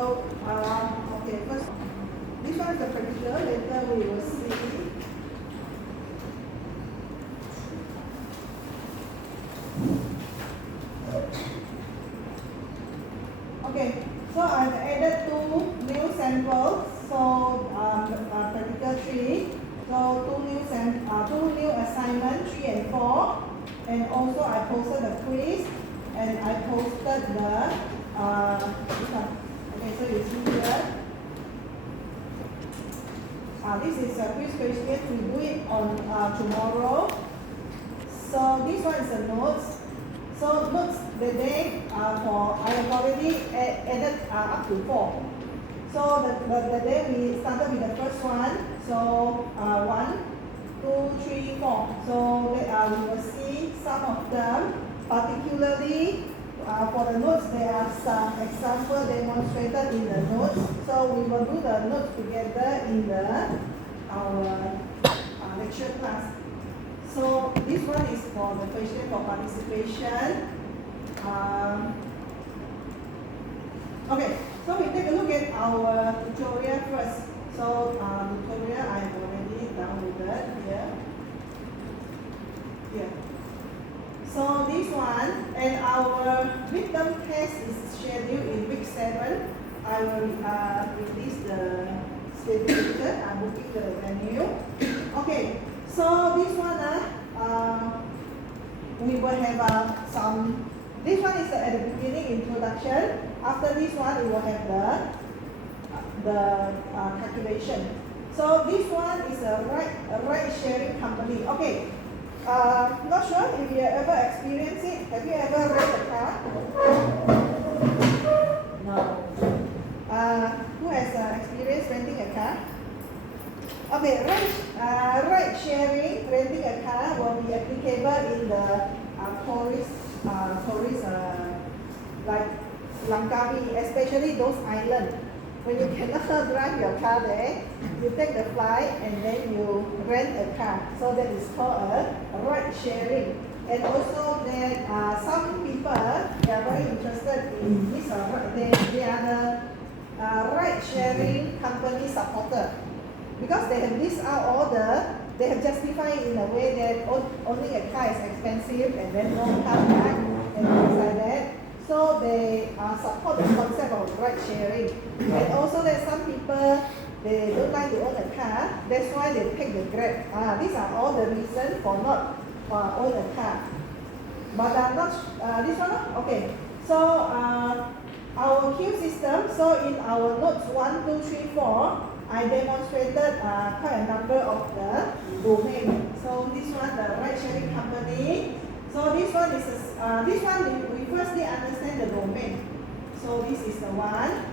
Okay, first, this one is the practical, later we will see. Okay, so I've added 2 new samples, so practical 3, so 2 new assignments, 3 and 4, and also I posted the quiz, and I posted the, this one. Okay, so you see here. This is a quiz question. We do it on tomorrow. So this one is the notes. So notes the day I have already added up to 4. So the day we started with the first one. So 1, 2, 3, 4. So we will see some of them, particularly. For the notes, there are some examples demonstrated in the notes. So we will do the notes together in our lecture class. So this one is for the question for participation. Okay, so we take a look at our tutorial first. So tutorial I have already downloaded here. Here. So this one, and our midterm test is scheduled in week 7. I will release the schedule later. I'm booking the venue. Okay, so this one, we will have some. This one is at the beginning introduction. After this one, we will have the calculation. So this one is a ride sharing company. Okay. Not sure if you ever experienced it. Have you ever rented a car? No. Who has experienced renting a car? Okay, ride sharing, renting a car will be applicable in the tourist like Langkawi, especially those islands. When you cannot drive your car there, you take the flight and then you rent a car. So that is called a ride sharing. And also there are some people, they are very interested in this, they are the ride sharing company supporter. Because they have list out all they have justified in a way that owning a car is expensive and then no car back and things like that. So they support the concept of ride sharing. And also there's some people, they don't like to own a car, that's why they take the Grab. These are all the reasons for not own a car. But not this one, okay. So our queue system, so in our notes 1, 2, 3, 4, I demonstrated quite a number of the domain. So this one, the ride sharing company. So this one is this one we firstly understand the domain. So this is the one.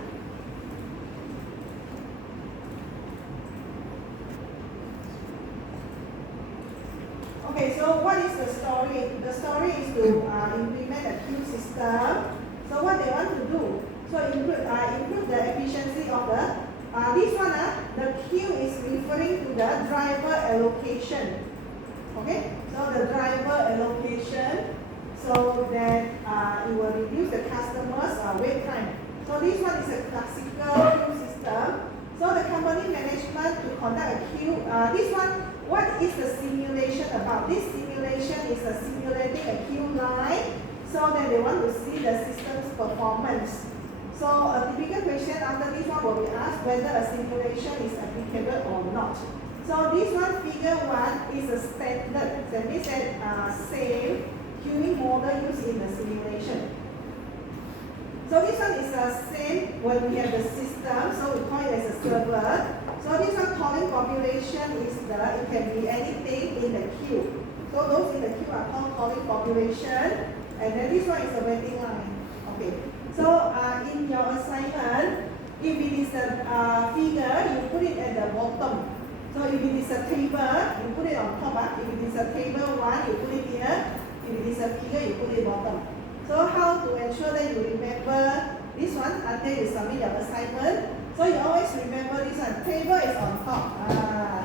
Okay, so what is the story? The story is to implement a queue system. So what they want to do? So improve the efficiency of the this one, the queue is referring to the driver allocation. Okay, so the driver allocation, so that it will reduce the customer's wait time. So this one is a classical queue system. So the company management to conduct a queue. This one, what is the simulation about? This simulation is simulating a queue line, so that they want to see the system's performance. So a typical question after this one will be asked whether a simulation is applicable or not. So this one, figure 1, is a standard, that means that same queuing model used in the simulation. So this one is the same when we have the system, so we call it as a server. So this one, calling population is it can be anything in the queue. So those in the queue are called calling population, and then this one is a waiting line. Okay. So in your assignment, if it is a figure, you put it at the bottom. So if it is a table, you put it on top. If it is a table 1, you put it here. If it is a figure, you put it bottom. So how to ensure that you remember this one until you submit your assignment? So you always remember this one. Table is on top.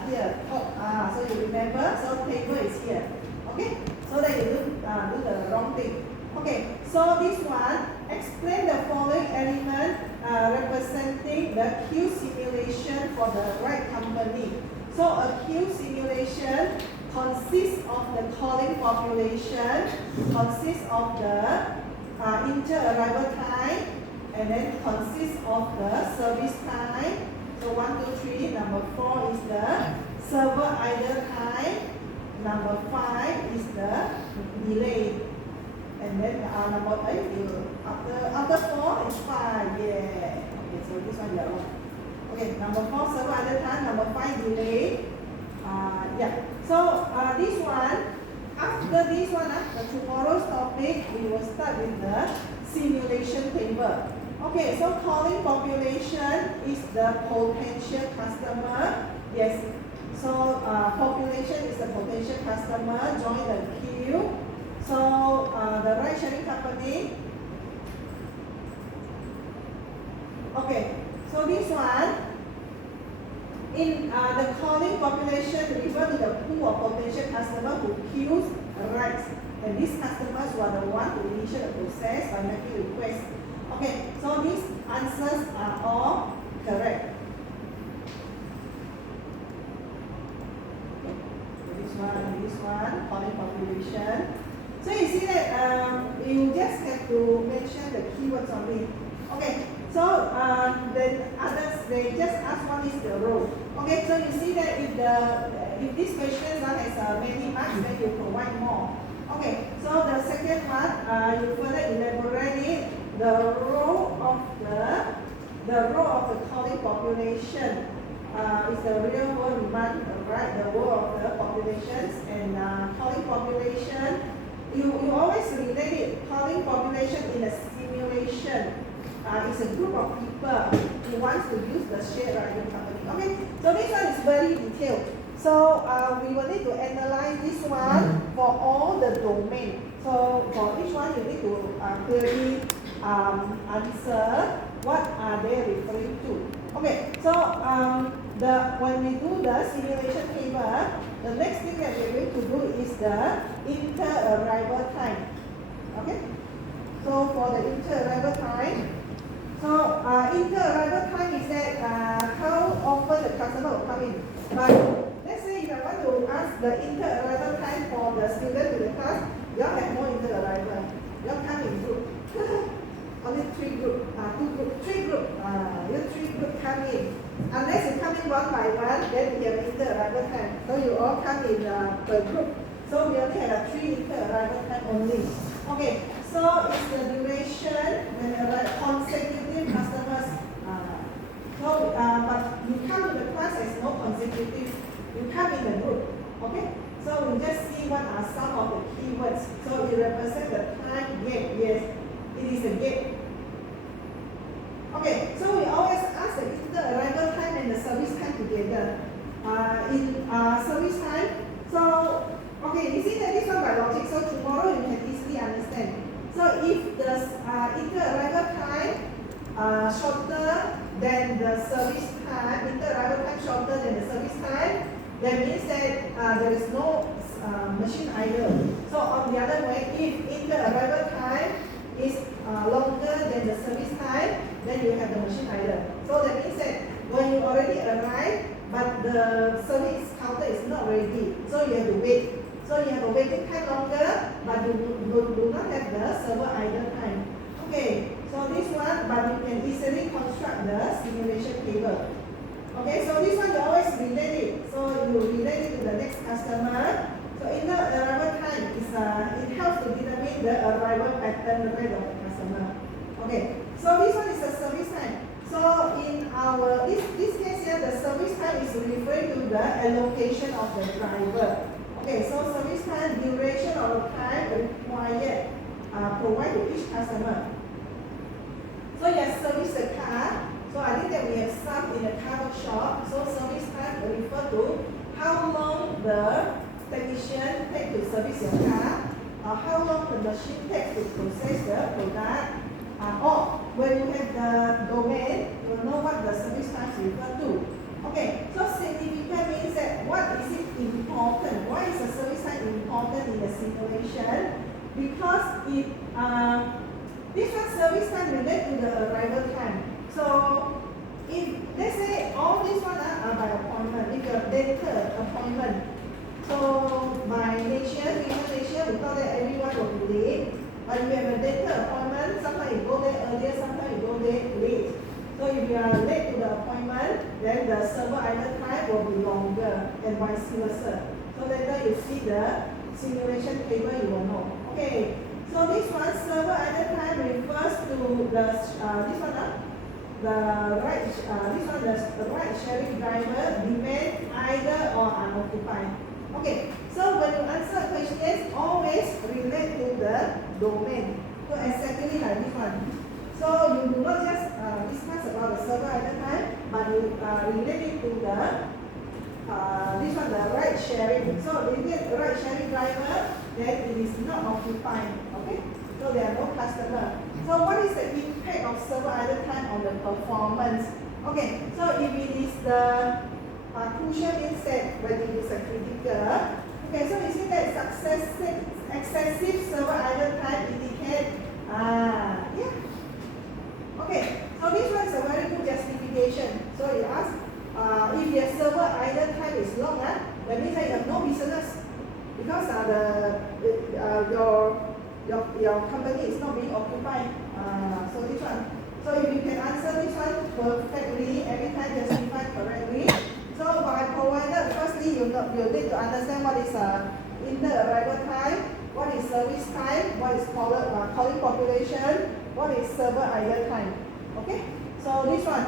Here, top. So you remember. So table is here. Okay. So that you don't do the wrong thing. Okay, so this one, explain the following element represent for the right company. So a queue simulation consists of the calling population, consists of the inter-arrival time, and then consists of the service time. So 1, 2, 3. Number 4 is the server idle time. Number 5 is the delay. And then number 8, after 4 is 5. Yeah. Okay, so this one you are wrong. Okay, number 4 server idle time. Number 5 delay. Yeah. So this one, after this one, the tomorrow's topic, we will start with the simulation table. Okay, so calling population is the potential customer. Yes. So population is the potential customer. Join the queue. So the ride sharing company. Okay. So this one, in the calling population refer to the pool of potential customers who queues rides, and these customers were the one who initiate the process by making requests. Okay, so these answers are all correct. This one, calling population. So you see that you just have to mention the keywords only. Okay, so then others, they just ask what is the role. Okay, so you see that if this question has many marks, then you provide more. Okay, so the second one, you further elaborate it. The role of the calling population is the real world demand, right? The role of the populations and calling population. You always relate it. Calling population in a simulation is a group of people who wants to use the shared riding company. Okay, so this one is very detailed. So we will need to analyze this one for all the domain. So for each one, you need to clearly answer what are they referring to. Okay, so when we do the simulation table, the next thing that we're going to do is the inter-arrival time. Okay, so for the inter-arrival time, so inter-arrival time is that how often the customer will come in. But let's say if I want to ask the inter-arrival time for the student to the class, you all have more inter-arrival. You all come in group. Only 3 group, 2 group, 3 group. You 3 group come in. Unless you come in one by one, then we have inter-arrival time. So you all come in per group. So we only have 3 inter-arrival time only. Okay, so it's the duration when you arrive consecutive customers. But you come to the class as no consecutive. You come in a group. Okay, so we just see what are some of the keywords. So it represents the time gap. Yes, it is a gap. Okay, so we always ask the inter-arrival time and the service time together. In service time, so okay, you see that this one by logic, so tomorrow you can easily understand. So if the inter-arrival time shorter than the service time, inter-arrival time shorter than the service time, that means that there is no machine idle. So on the other way, if inter-arrival time is longer than the service time, then you have the machine idle. So that means that when you already arrive, but the service counter is not ready, so you have to wait. So you have a waiting time longer, but you do not have the server idle time. Okay, so this one, but you can easily construct the simulation table. Okay, so this one you always relate it. So you relate it to the next customer. So inter-arrival time is it helps to determine the arrival pattern rate of the customer. Okay, so this one is the service time. So in our this case here, the service time is referring to the allocation of the driver. Okay, so service time, duration of the time required provide to each customer. So you have service the car. So I think that we have some in the car workshop. So service time refer to how long the technician takes to service your car, how long the machine takes to process the product, or when you have the domain, you will know what the service time refer to. Okay, so significant means that what is it important? Why is the service time important in the simulation? Because it this one service time relates to the arrival time. So If let's say all these one are by appointment, if you're dental appointment, so by nature, human nature, we thought that everyone will be late. But if you have a dental appointment, sometimes you go there earlier, sometimes you go there late. So if you are late to the appointment, then the server idle time will be longer and vice versa. So later you see the simulation table, you will know. Okay. So this one, server idle time refers to the this one, the ride sharing driver demand idle or unoccupied. Okay. So when you answer questions, always relate to the domain. So exactly like this one. So you do not just discuss about the server idle time, but you relate it to the this one, the ride sharing. So if you get ride sharing driver, then it is not occupied. Okay? So there are no customer. So what is the impact of server idle time on the performance? Okay, so if it is the crucial instead when it is a critical. Okay, so you see that excessive server idle time indicate yeah. Okay, so this one is a very good justification. So you ask if your server idle time is long, that means that you have no business because your company is not being occupied. So this one. So if you can answer this one perfectly, every time justify correctly. So by provided, firstly you need to understand what is inter-arrival time, what is service time, what is calling population, what is server idle time. Okay? So this one,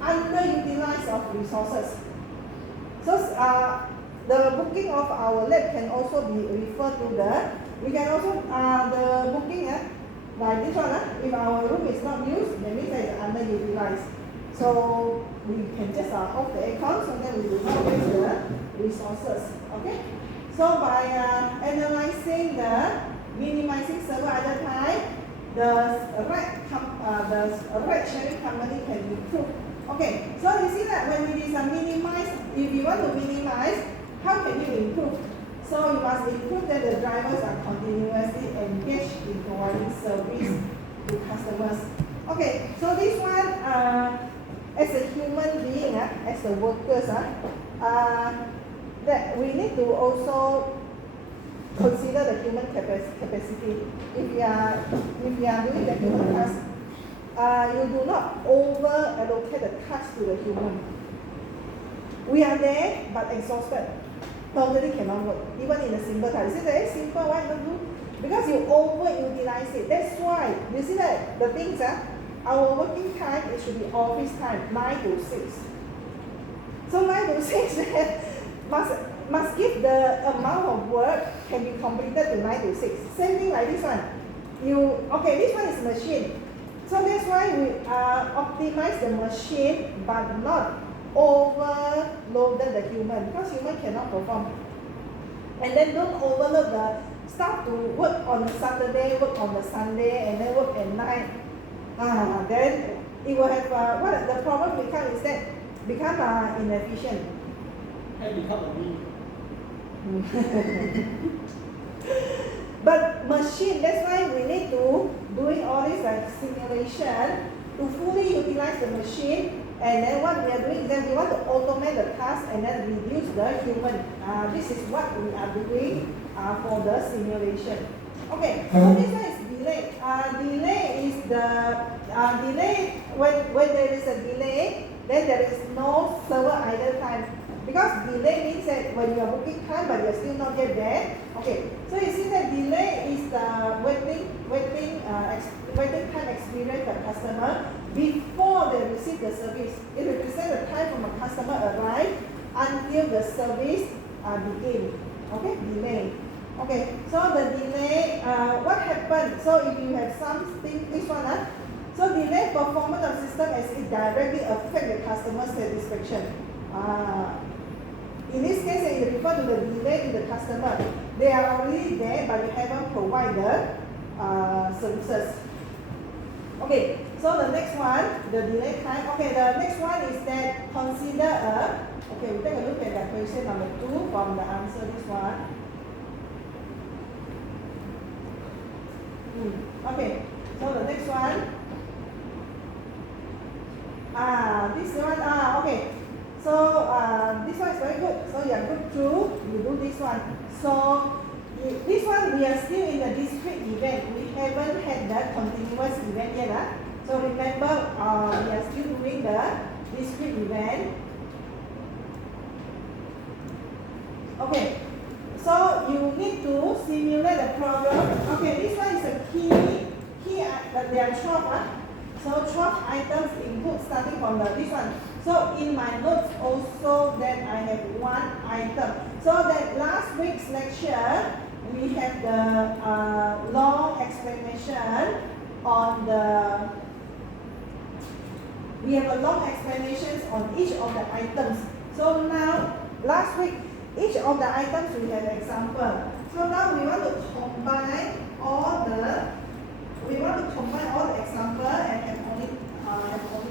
underutilized of resources. So the booking of our lab can also be referred to we can also, the booking, like this one, if our room is not used, that means that it's underutilized. So we can just off the aircon, so then we will not waste the resources. Okay? So by analyzing minimizing server idle time, the ride sharing company can improve. Okay, so you see that when it is minimized, if you want to minimize, how can you improve? So you must improve that the drivers are continuously engaged in providing service to customers. Okay, so this one, as a human being, as a workers, that we need to also consider the human capacity. If you are doing the human task, you do not over allocate the task to the human. We are there but exhausted. Totally cannot work, even in a simple task. You see that simple, why not do? Because you overutilize it. That's why you see that the things, our working time, it should be office time, 9 to 6. So 9 to 6 must give the amount of work can be completed to 9 to 6. Same thing like this one. This one is machine. So that's why we optimize the machine but not overloaded the human, because human cannot perform. And then don't overload the staff to work on a Saturday, work on a Sunday, and then work at night. Then it will have what the problem is that become inefficient. And become a me. But machine, that's why we need to doing all this like simulation to fully utilize the machine. And then what we are doing is that we want to automate the task and then reduce the human. This is what we are doing for the simulation. Okay, so this one is delay. Delay is the delay when there is a delay, then there is no server idle time. Because delay means that when you are booking time but you are still not yet there. Okay, so you see that delay is the waiting time experience by customer before they receive the service. It represents the time from a customer arrive until the service begin. Okay, delay. Okay, so the delay, what happened? So if you have something, this one, so delay performance of system as it directly affect the customer satisfaction. In this case, it refers to the delay to the customer. They are already there, but you haven't provided services. Okay, so the next one, the delay time. Okay, the next one is that consider okay, we take a look at that question number 2 from the answer, this one. Okay, so the next one. This one, okay. So this one is very good. So you are good too. You do this one. So this one we are still in the discrete event. We haven't had the continuous event yet. So remember, we are still doing the discrete event. Okay. So you need to simulate the problem. Okay, this one is a key. There are 12. So 12 items input starting from this one. So in my notes also that I have one item. So that last week's lecture we have the long explanation on the. We have a long explanations on each of the items. So now last week each of the items we have example. So now we want to combine all the. We want to combine all the example and have only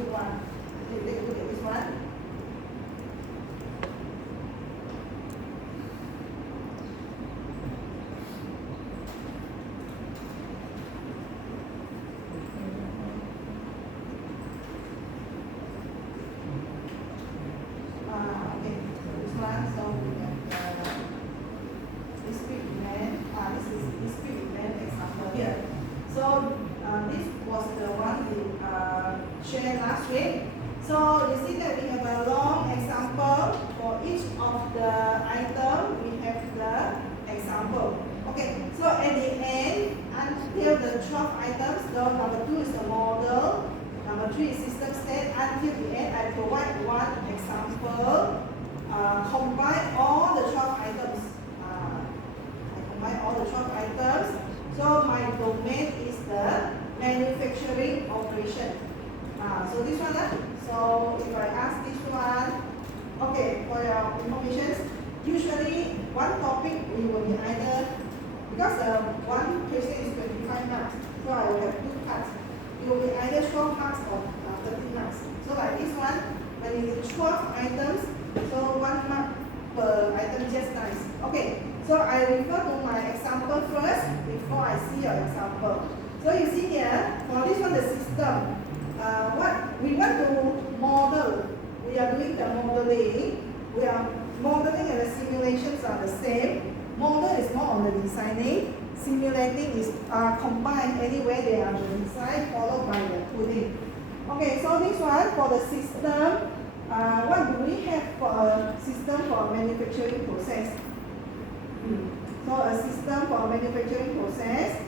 one. Okay, take a look at this one. Okay, so this one, so we have discrete event. This is discrete event example here. So this was the one we shared last week. So you see that we have a long example for each of the item. We have the example. Okay, so at the end, until the 12 items, so number 2 is the model, number 3 is system state. Until the end, I provide one example. Combine all the 12 items. I combine all the 12 items. So my domain is the manufacturing operation. So this one, so if I ask this one, okay, for your information, usually one topic we will be either, because the one question is 25 marks, so I will have 2 parts. It will be either 12 marks or 30 marks. So like this one, when it is 12 items, so 1 mark per item, just nice. Okay. So I refer to my example first before I see your example. So you see here, for this one, the system. What we want to model, we are doing the modeling. We are modeling and the simulations are the same. Model is more on the designing. Simulating is combined anywhere they are the design followed by the coding. Okay, so this one for the system. What do we have for a system for a manufacturing process? So a system for a manufacturing process.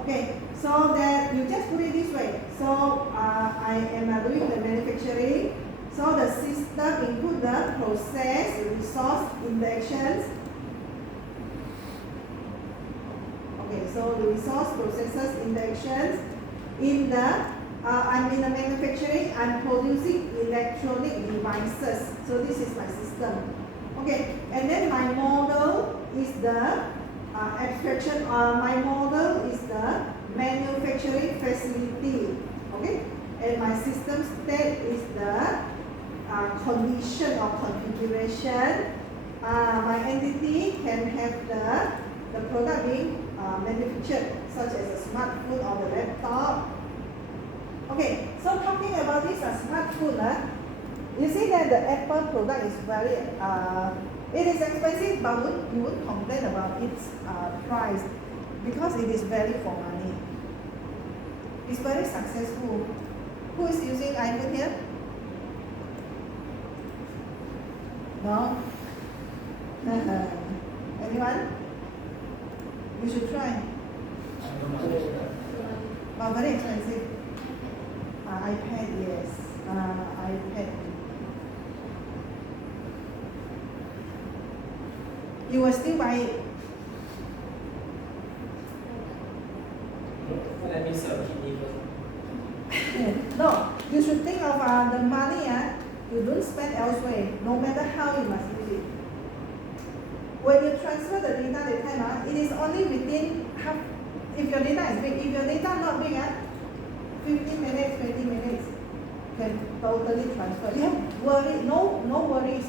Okay, so that you just put it this way. So I am doing the manufacturing. So the system include the process, resource, interactions. Okay, so the resource, processes, interactions. In the I'm in the manufacturing, I'm producing electronic devices. So this is my system. Okay, and then my model is the abstraction. My model is the manufacturing facility. Okay, and my system state is the condition or configuration. My entity can have the product being manufactured, such as a smartphone or the laptop. Okay, so talking about this smartphone, you see that the Apple product is very, it is expensive, but you won't complain about its price because it is value for money. It's very successful. Who is using iPhone here? No? Anyone? You should try. But very expensive. iPad, yes. iPad. You will still buy it. Let me serve kidney first. No, you should think of the money you don't spend elsewhere, no matter how you must use it. When you transfer the data that time, it is only within half. If your data is big, if your data not big, 15 minutes, 20 minutes can totally transfer. You have worry, no worries.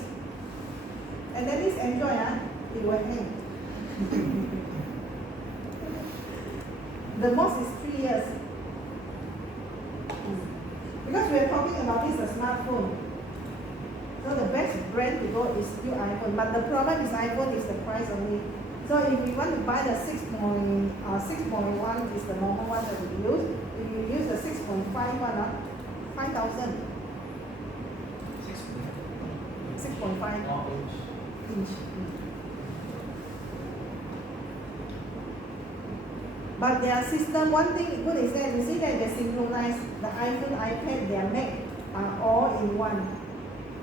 And then this Android, it will hang. The most is 3 years. Because we are talking about this the smartphone. So the best brand to go is still iPhone. But the problem is iPhone is the price only. So if we want to buy the 6.1 is the normal one that we use. If you use the 6.5 one, 5,000. 6.5 inch. But their system, one thing good is that you see that they synchronize the iPhone, iPad, their Mac are all in one.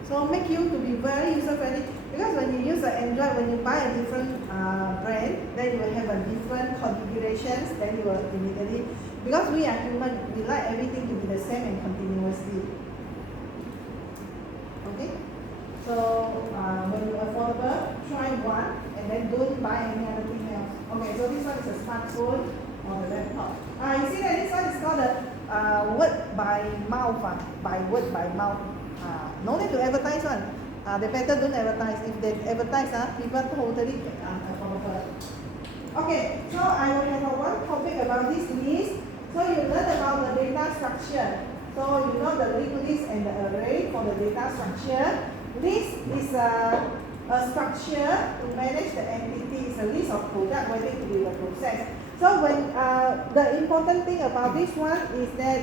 So make you to be very user friendly. Because when you use the Android, when you buy a different brand, then you will have a different configurations. Then you will immediately, because we are human, we like everything to be the same and continuously. Okay. So when you affordable, try one and then don't buy any other thing else. Okay, so this one is a smartphone or the laptop. You see that this one is called a word by mouth, by word by mouth. No need to advertise one. They better don't advertise. If they advertise, people totally affordable. Okay, so I will have one topic about this list. So you learn about the data structure. So you know the linked list and the array for the data structure. List is a structure to manage the entity. It's a list of products waiting to be processed. So when the important thing about this one is that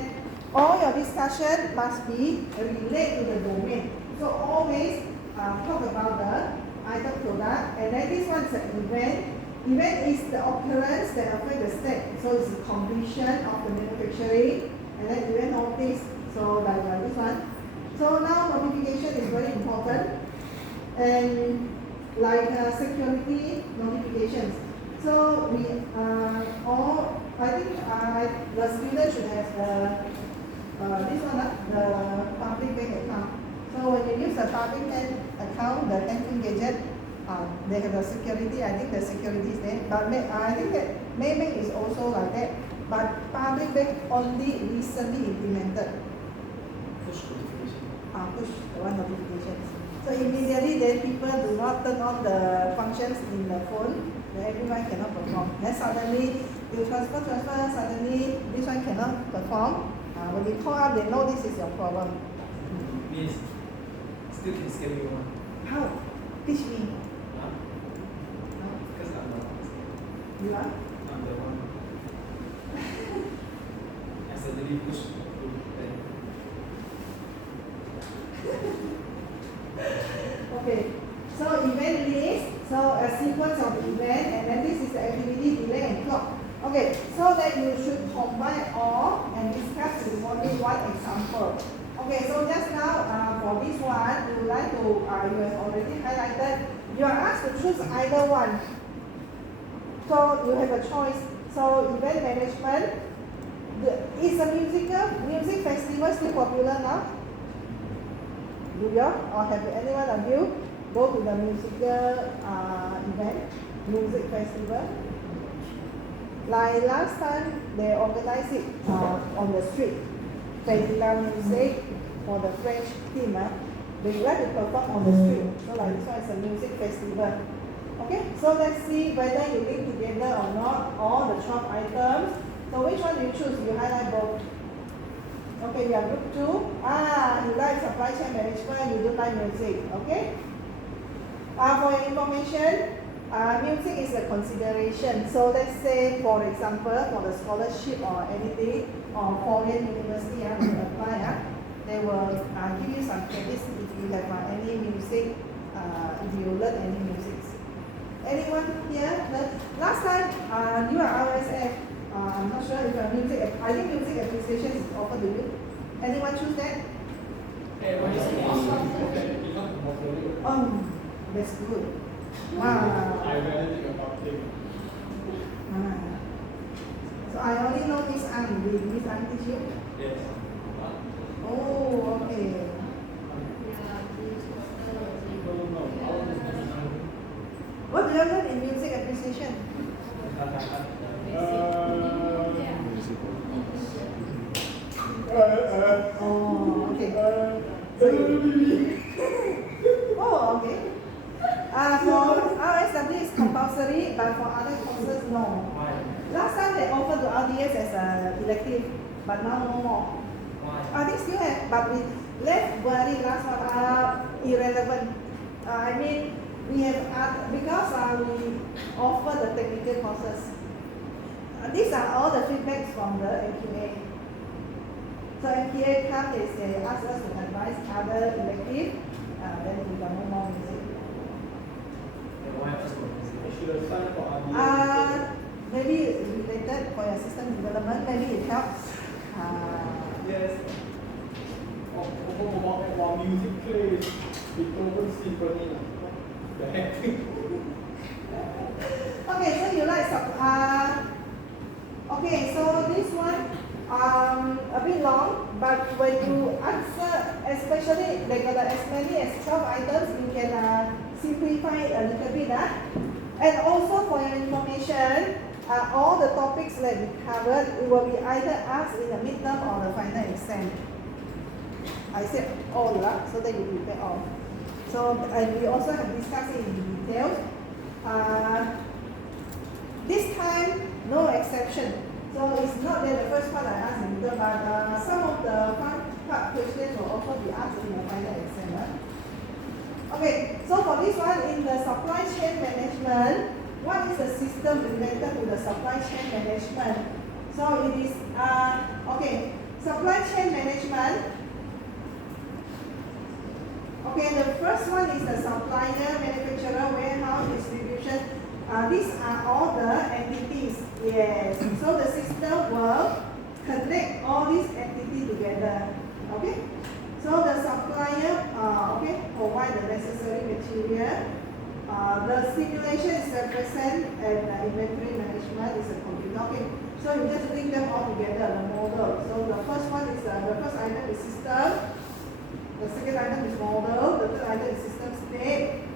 all your discussion must be related to the domain. So always talk about the item product, and then this one is an event. Event is the occurrence that affect the state. So it's the completion of the manufacturing, and then event notice. So like this one. So now notification is very important, and like security notifications. So we all, I think the student should have this one, the public bank account. So when you use the public bank account, the banking gadget, they have the security. I think the security is there. But I think that Maybank is also like that. But public bank only recently implemented. Push notification. Push the one notifications. So immediately then people do not turn on the functions in the phone, then everyone cannot perform. Then suddenly you transfer, suddenly this one cannot perform. When you call up, they know this is your problem. Means still can scam you one. How? Teach me. Because I'm the one. You are? I'm the one. I suddenly push to then. Okay. So event list. So a sequence of event, and then this is the activity delay and clock. Okay, so that you should combine all and discuss with only one example. Okay, so just now for this one, you like to, you have already highlighted, you are asked to choose either one. So you have a choice. So event management, is a music festival still popular now? Do you or have anyone of you go to the musical event, music festival? Like last time, they organized it on the street. Festival music for the French team. They like to perform on the street. So like this one is a music festival. Okay, so let's see whether you link together or not all the 12 items. So which one do you choose? You highlight both. Okay, you are group 2. You like supply chain management, you don't like music. Okay? For your information, music is a consideration. So let's say, for example, for the scholarship or anything, or foreign university to apply, they will give you some credits if you have any music, if you learn any music. Anyone here? Last time, you are RSF. I'm not sure if music, I think music appreciation is offered to you. Anyone choose that? Oh, that's good. Wow. I really think about it. So I only know Miss Ang. Did Miss Ang teach you? Yes. Oh, okay. What do you learn in music appreciation? Oh, okay. Oh, okay. For RSW is compulsory, but for other courses, no. Why? Last time they offered to RDS years as a elective, but now no more. Why? I think still have, but we left very last one irrelevant. I mean, we have because we offer the technical courses. These are all the feedbacks from the MQA. So MQA come, they ask us to advise other elective, then we got no more music. And why us for music? I should have signed for RDA. Maybe it's related for your system development, maybe it helps. Yes. While music plays, Beethoven Symphony. The heck? Okay, so you like okay, so this one a bit long, but when you answer, especially they got as many as 12 items, you can simplify it a little bit. And also for your information, all the topics that we covered, it will be either asked in the midterm or the final exam. I said all, so that you prepare all. So, and we also have discussed it in details. This time, no exception. So it's not that the first part I asked in midterm, but some of the part questions will also be asked in the final exam. Okay, so for this one, in the supply chain management, what is the system related to the supply chain management? So it is, okay, supply chain management. Okay, the first one is the supplier, manufacturer, warehouse, distribution. These are all the entities. Yes. So the system will connect all these entities together. Okay. So the supplier, okay, provide the necessary material. The simulation is represent and inventory management is a computer. Okay. So you just link them all together, the model. So the first one is the first item is system. The second item is model. The third item is system state.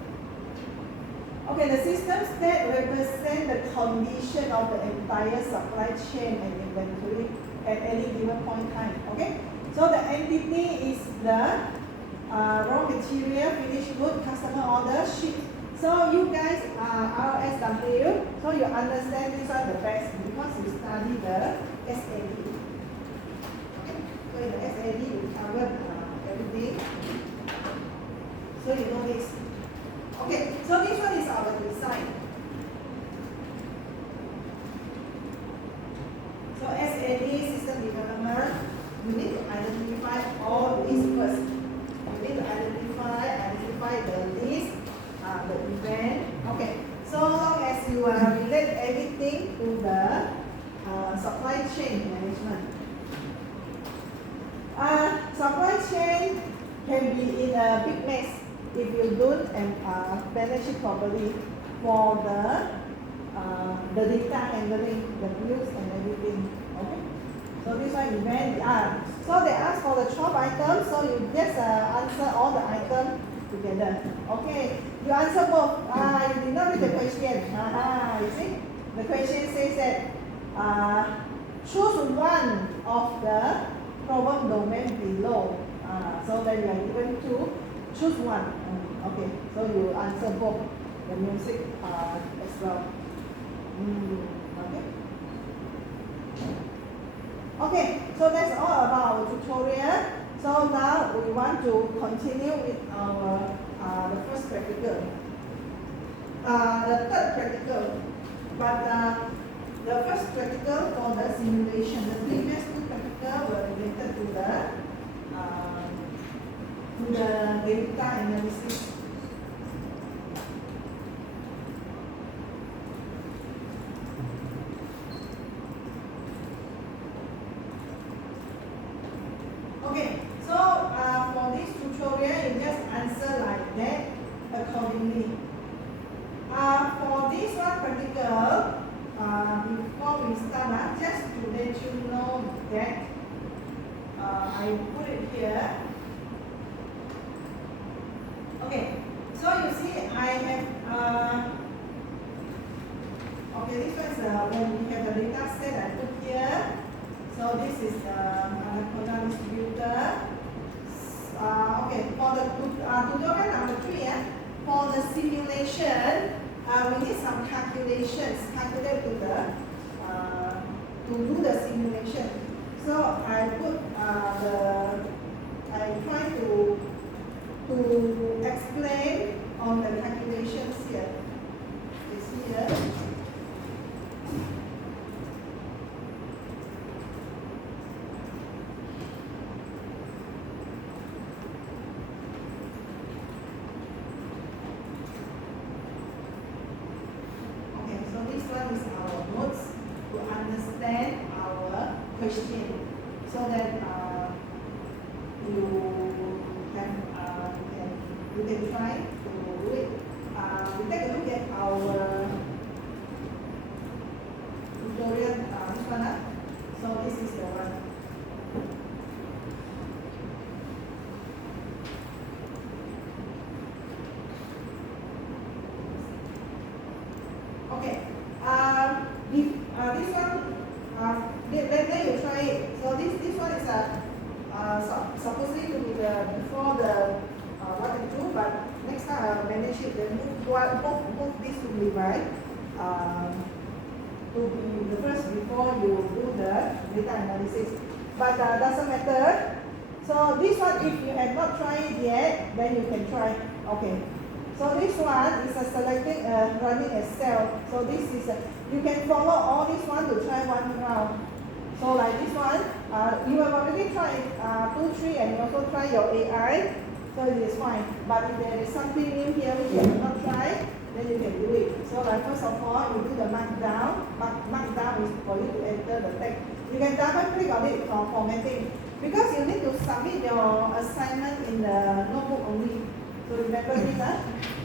Okay, the system state represents the condition of the entire supply chain and inventory at any given point in time. Okay, so the entity is the raw material, finished good, customer order, ship. So you guys are RSW, so you understand this one the best because you study the SAD. Okay, so in the SAD we covered everything. So you know this. Okay, so this one is our design. So SAD, system development, you need to identify all these first. You need to identify the list, the event. Okay, so long as you relate everything to the supply chain management. Supply chain can be in a big mess if you don't manage it properly for the data handling, the bills and everything. Okay. So this one event. So they ask for the 12 items, so you just answer all the items together. Okay. You answer both. You did not read the question. You see? The question says that choose one of the problem domain below. So then you are given two. Choose one. Okay, so you answer both the music as well. Okay. Okay, so that's all about our tutorial. So now we want to continue with our the first practical, the third practical. But the first practical for the simulation, the previous two practical were related to the data analysis. Okay, so for this tutorial, you just answer like that accordingly. For this one practical, before we start, just to let you know that I put it here. Okay, so you see I have, okay, this one is when we have the data set I put here. So this is the Anaconda distributor. Okay, for the tutorial number 3, for the simulation, we need some calculations, calculate to the do the simulation. So I put I try to explain on the calculations here. It's here. Okay, so this one is our notes to understand our question, so that you can try to do it. We take a look at our tutorial. This one, so this is the one. Okay. This one. Then you try it. So this one is supposedly to be the before the 1 and 2, but next time I'll manage it. Then move this to be right. To be the first before you do the data analysis. But doesn't matter. So this one, if you have not tried it yet, then you can try. Okay. So this one is selecting running a cell. So this is you can follow all this one to try one round. So like this one, you have already tried 2, 3, and you also try your AI. So it is fine. But if there is something new here which you have not tried, then you can do it. So like first of all, you do the markdown. Markdown is for you to enter the text. You can double click on it for formatting, because you need to submit your assignment in the notebook only. So remember this,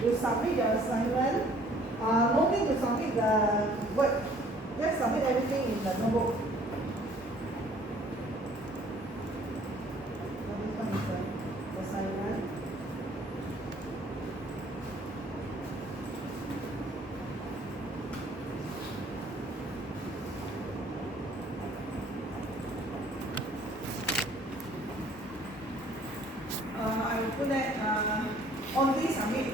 you submit your assignment. No need to submit the word. Just submit everything in the notebook. So this one is the assignment. I will put that only submit.